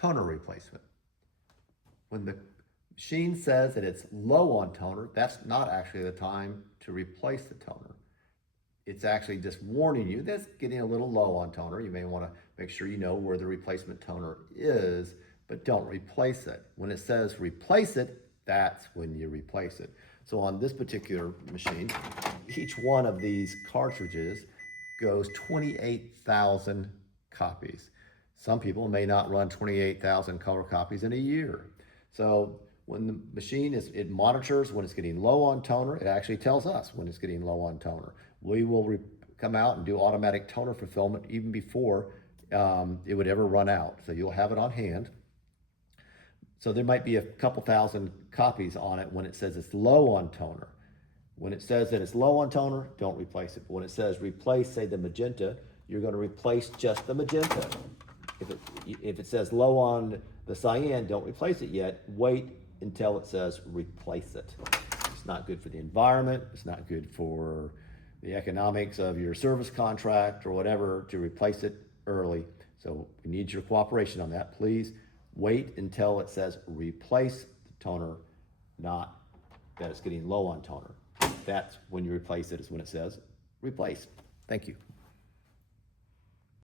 toner replacement. When the machine says that it's low on toner, that's not actually the time to replace the toner. It's actually just warning you that's getting a little low on toner. You may want to make sure you know where the replacement toner is, but don't replace it. When it says replace it, that's when you replace it. So on this particular machine, each one of these cartridges goes 28,000 copies. Some people may not run 28,000 color copies in a year. So when the machine it monitors when it's getting low on toner. It actually tells us when it's getting low on toner. We will come out and do automatic toner fulfillment even before it would ever run out. So you'll have it on hand. So there might be a couple thousand copies on it when it says it's low on toner. When it says that it's low on toner, don't replace it. But when it says replace, say the magenta, you're going to replace just the magenta. If it says low on the cyan, don't replace it yet. Wait until it says replace it. It's not good for the environment. It's not good for the economics of your service contract or whatever to replace it early. So we need your cooperation on that. Please wait until it says replace the toner, not that it's getting low on toner. That's when you replace it, is when it says replace. Thank you.